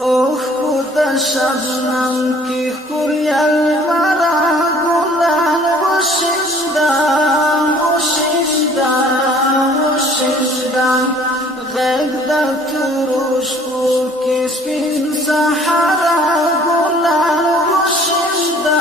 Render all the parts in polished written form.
اوه خدا شبنم کی خوریل مرا گلان وشیدم غیگ دا تروش کو کی سپین سحرا گلان وشیدم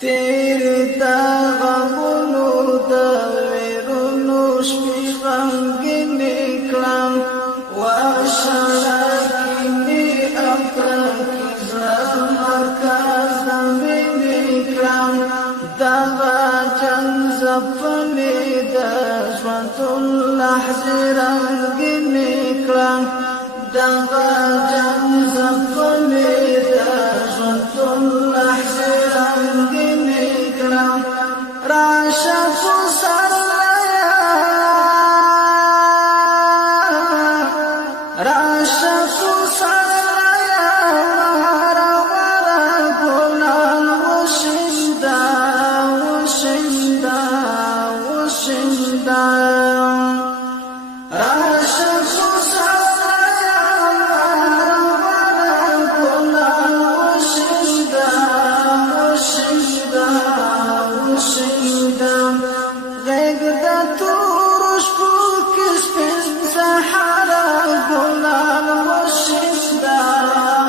تیرے دا غمونو دا ویرونو شپی غمگینی کلم واشلاکینی اکرکی زمرکز دمینی کلم دغا جنزفنی دا جوانتون لحظی رنگینی کلم دغا جنزفنی دا جوانتون لحظی رنگینی کلم راشف سرلیا راشف سرلیا ورا ورا گلان وشیدم راشف سرلیا ورا ورا گلان وشیدم غیگ دا تورش پوکش پین سحرا گلان وشیدم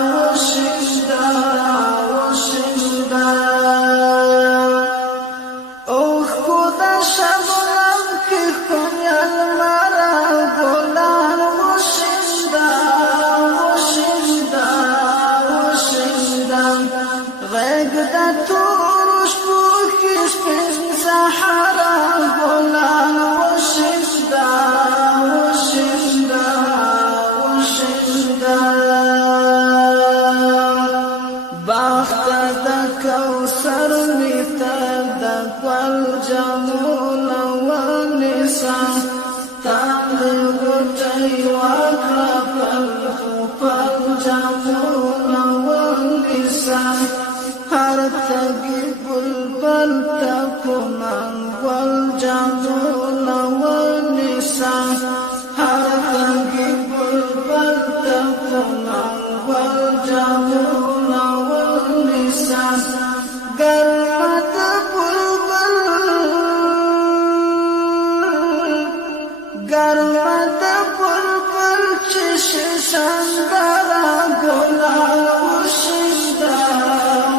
اوه خدا شبنم کی خوریل مرا گلان وشیدم غیگ دا تورش پوکش پین سحرا گلان وشیدم باخت دا کوثر نیتا دا کول جمول ونسان تابلغ تی وکرفل خوپل جمول ونسان هر تگی بلبل تکنن والجمول ونسان هر تگی بلبل تکنن والجمول ونسان گرمت بلبل چش سندرا گلان وشیدم